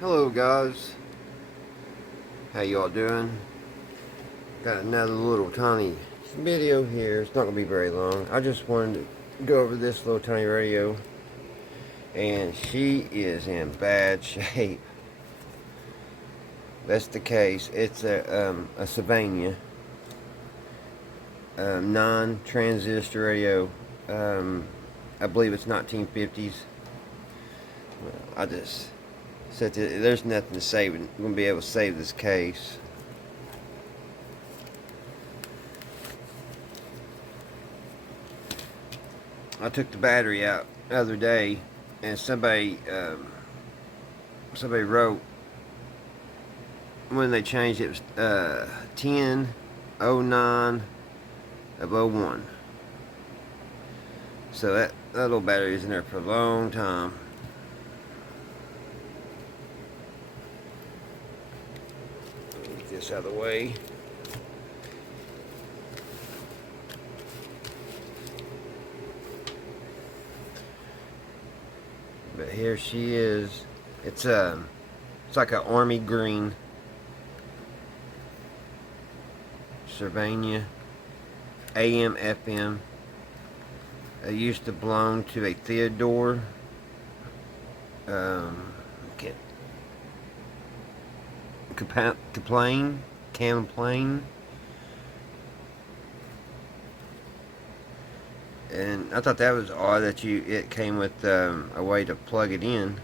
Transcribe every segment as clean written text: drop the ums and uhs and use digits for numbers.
Hello guys, how y'all doing? Got another little tiny video here. It's not gonna be very long. I just wanted to go over this little tiny radio, and she is in bad shape. That's the case. It's a Sylvania non-transistor radio. I believe it's 1950s. I just said there's nothing to save. I'm gonna be able to save this case. I took the battery out the other day, and somebody wrote when they changed it was 10/09 of '01. So that little battery is in there for a long time. Let me get this out of the way. But here she is. It's like an army green Sylvania AM FM. It used to belong to a Theodore. Okay. Camplain. And I thought that was odd that it came with a way to plug it in.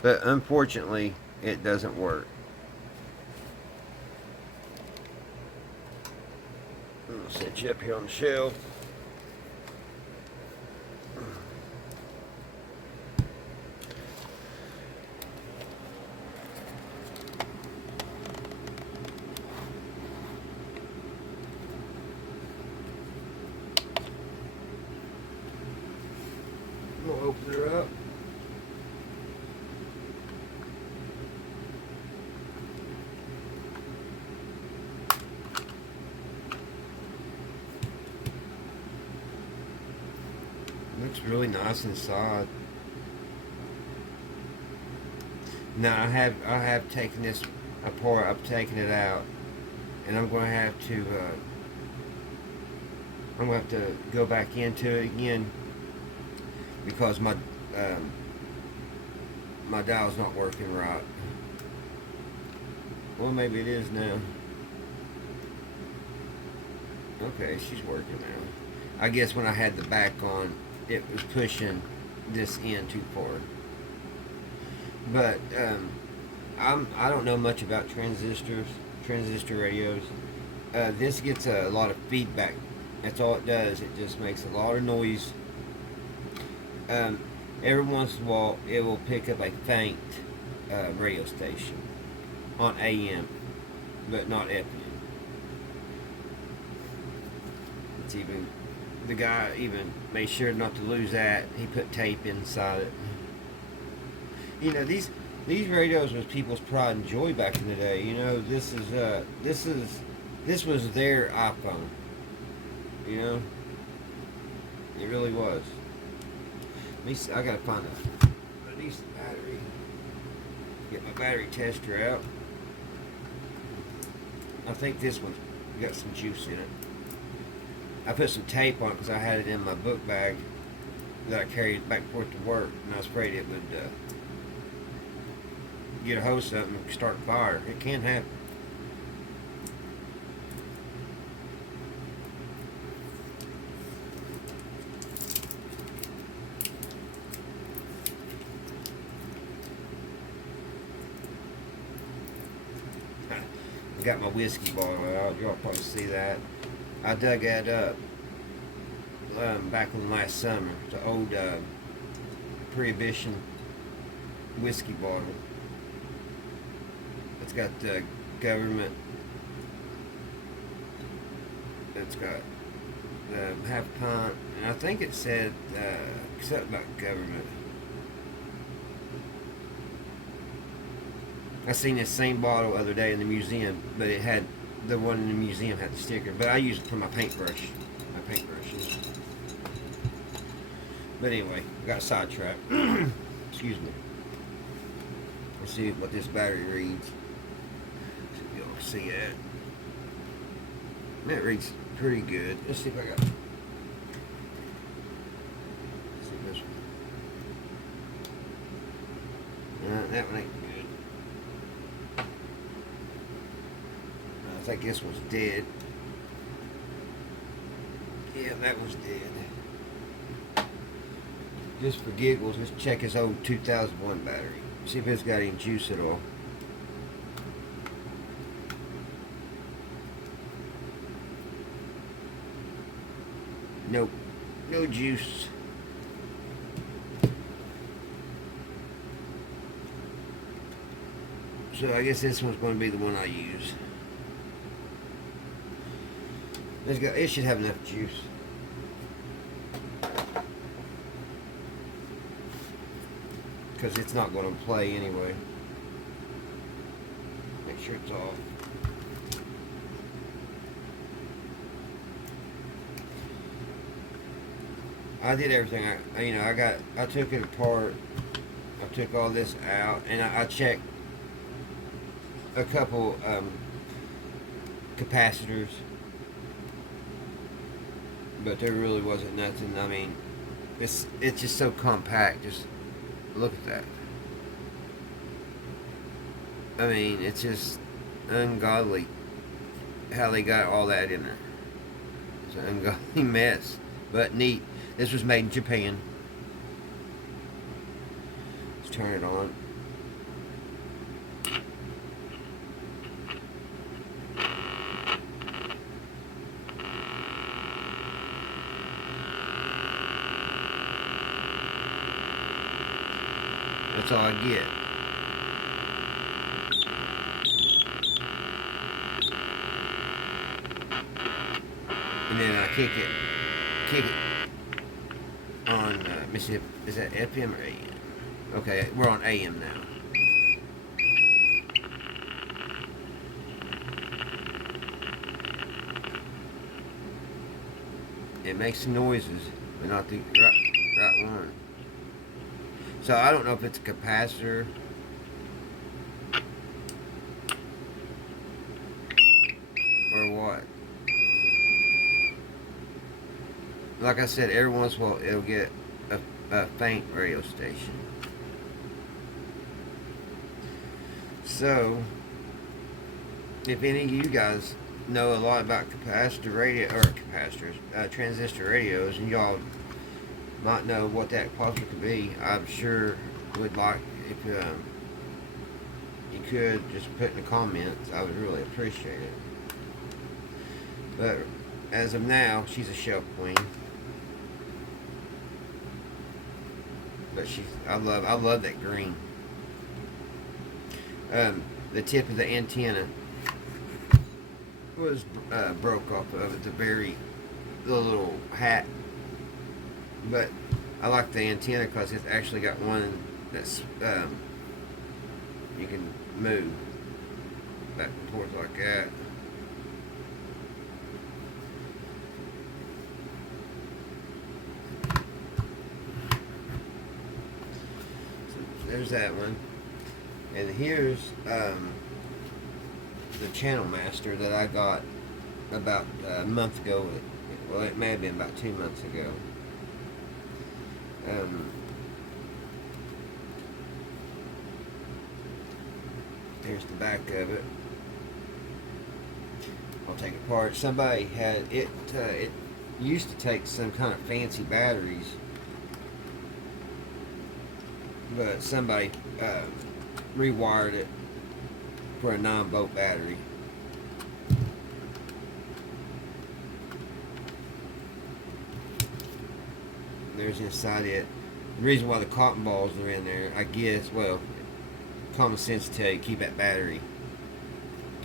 But unfortunately, it doesn't work. I'll set you up here on the shelf. I'm gonna open her up. Looks really nice inside. Now I have taken this apart. I've taken it out, and I'm going to have to go back into it again because my dial's not working right. Well, maybe it is now. Okay, she's working now. I guess when I had the back on, it was pushing this in too far. But I don't know much about transistor radios. This gets a lot of feedback. That's all it does. It just makes a lot of noise. Every once in a while, it will pick up a faint radio station on AM, but not FM. It's even the guy even made sure not to lose that. He put tape inside it. You know, these radios was people's pride and joy back in the day. You know, this was their iPhone. You know, it really was. Let me see, I gotta find a decent battery. Get my battery tester out. I think this one's got some juice in it. I put some tape on it because I had it in my book bag that I carried back and forth to work, and I was afraid it would get a hold of something and start a fire. It can happen. I got my whiskey bottle out. Y'all probably see that. I dug that up back in last summer. It's an old Prohibition whiskey bottle. It's got the government. It's got the half pint, and I think it said something about government. I seen this same bottle the other day in the museum, but it had the one in the museum had the sticker. But I use it for my paintbrushes. But anyway, I got sidetracked. Excuse me. Let's see what this battery reads. See if y'all see it. That reads pretty good. Let's see if I got. Let's see this one. That one ain't good. I think this one's dead. Yeah, that was dead. Just for giggles, let's check his old 2001 battery. See if it's got any juice at all. Nope, no juice. So I guess this one's going to be the one I use. It should have enough juice. Because it's not going to play anyway. Make sure it's off. I did everything. I took it apart. I took all this out, and I checked a couple capacitors, but there really wasn't nothing. I mean, it's just so compact. Just look at that. I mean, it's just ungodly how they got all that in there. It's an ungodly mess, but neat. This was made in Japan. Let's turn it on. That's all I get. And then I kick it on, let me see, is that FM or AM? Okay, we're on AM now. It makes noises, but not the right one. So I don't know if it's a capacitor or what. Like I said, every once in a while it'll get a faint radio station. So, if any of you guys know a lot about capacitor radio or capacitors, transistor radios, and y'all might know what that possibly could be, I'm sure would like if you could just put in the comments. I would really appreciate it. But as of now, she's a shelf queen. But I love that green. The tip of the antenna was broke off of it, the little hat. But I like the antenna because it's actually got one that's you can move back and forth like that. So there's that one. And here's the channel master that I got about a month ago. Well, it may have been about 2 months ago. Here's the back of it. I'll take it apart. Somebody had it. It used to take some kind of fancy batteries, but somebody rewired it for a 9-volt battery. There's inside it. The reason why the cotton balls are in there, I guess, well, common sense tell you keep that battery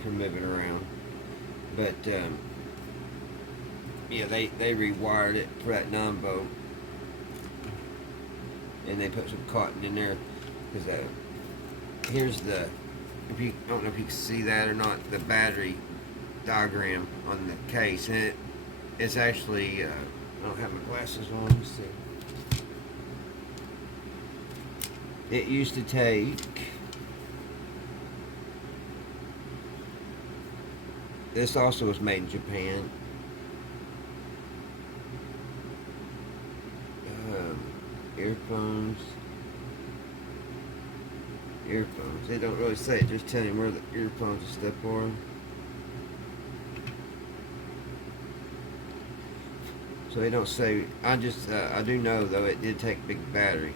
from moving around. But yeah, they rewired it for that 9-volt, and they put some cotton in there because here's the, I don't know if you can see that or not, the battery diagram on the case, and it's actually I don't have my glasses on. Let's see. It used to take this also was made in Japan. Earphones. Earphones. They don't really say it, just tell you where the earphones and stuff are. So they don't say. I do know though it did take a big battery.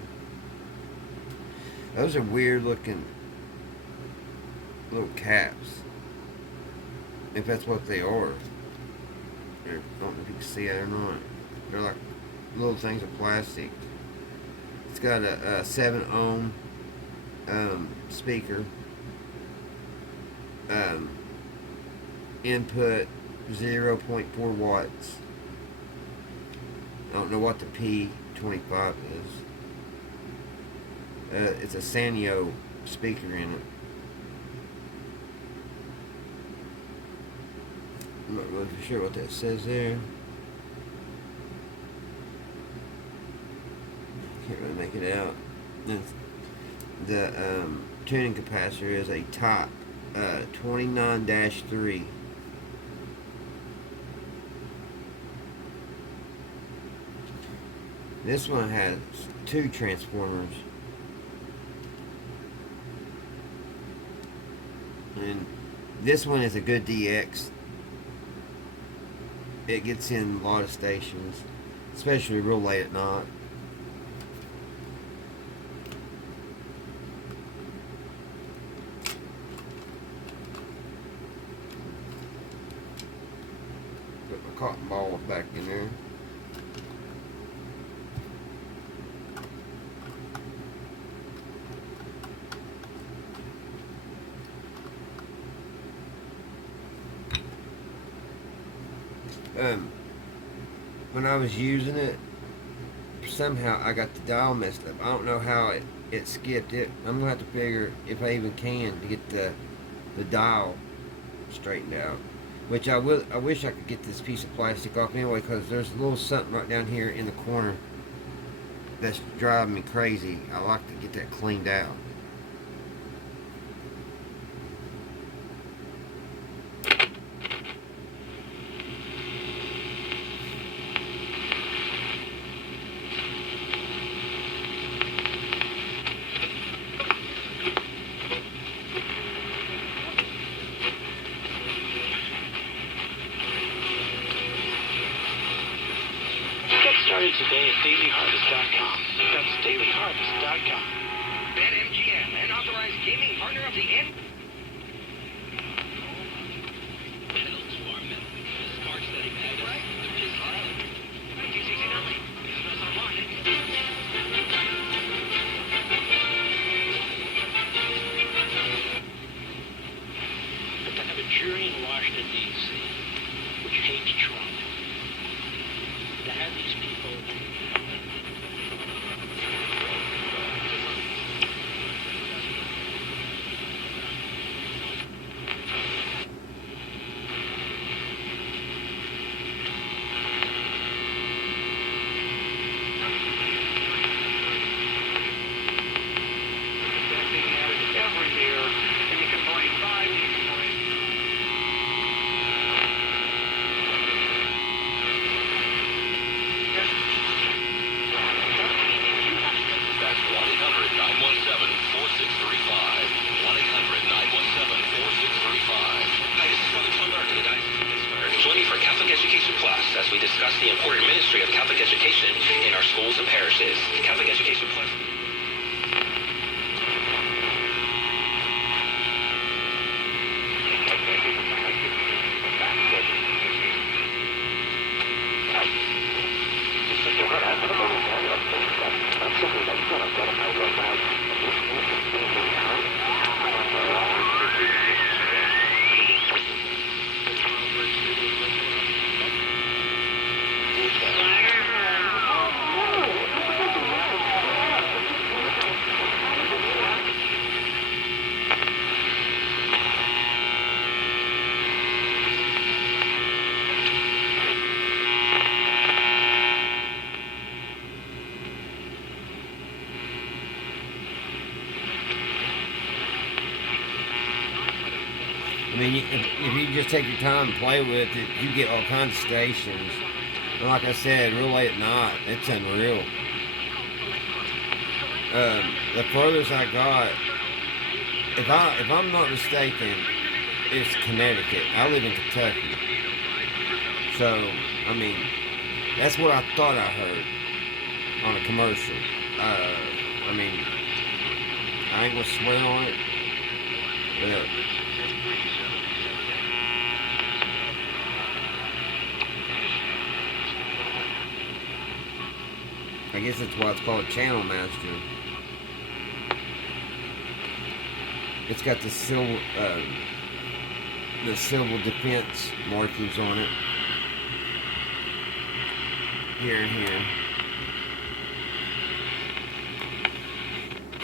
Those are weird looking little caps. If that's what they are. I don't know if you can see it or not. They're like little things of plastic. It's got a 7 ohm speaker. Input 0.4 watts. I don't know what the P25 is. It's a Sanyo speaker in it. I'm not really sure what that says there. Can't really make it out. The tuning capacitor is a top 29-3. This one has 2 transformers. And this one is a good DX. It gets in a lot of stations, especially real late at night. Put my cotton ball back in there. When I was using it, somehow I got the dial messed up. I don't know how it skipped it. I'm gonna have to figure if I even can to get the dial straightened out. Which I wish I could get this piece of plastic off anyway, because there's a little something right down here in the corner that's driving me crazy. I like to get that cleaned out. Started today at dailyharvest.com. That's dailyharvest.com. BetMGM, an authorized gaming partner of the N. Pedal to our metal. The Smart Study Magazine. Right. The Business Island. 1969. Business Online. But to have a jury in Washington, D.C., which hates Trump, to have these people That being added every year, and you can blame 5, you can blame. That's 1-800-917-4635. 1-800-917-4635. Hi, this is Father Tom Dark in the Diocese of Pittsburgh. Join me for Catholic Education Plus as we discuss the important ministry of Catholic education in our schools and parishes. Catholic Education Plus. I mean, if you just take your time and play with it, you get all kinds of stations. And like I said, real late at night, it's unreal. The furthest I got, if I'm not mistaken, it's Connecticut. I live in Kentucky. So, I mean, that's what I thought I heard on a commercial. I mean, I ain't gonna swear on it. But I guess that's why it's called Channel Master. It's got the civil defense markings on it. Here and here.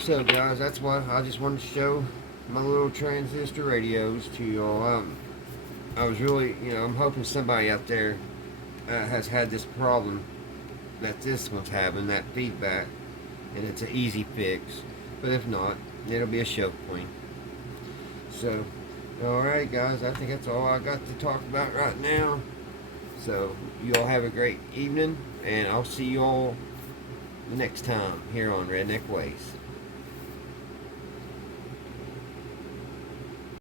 So guys, that's why I just wanted to show my little transistor radios to y'all. I was really, I'm hoping somebody out there has had this problem that this one's having, that feedback, and it's an easy fix. But if not, it'll be a show point. So, alright guys, I think that's all I got to talk about right now. So, you all have a great evening, and I'll see you all the next time here on Redneck Ways.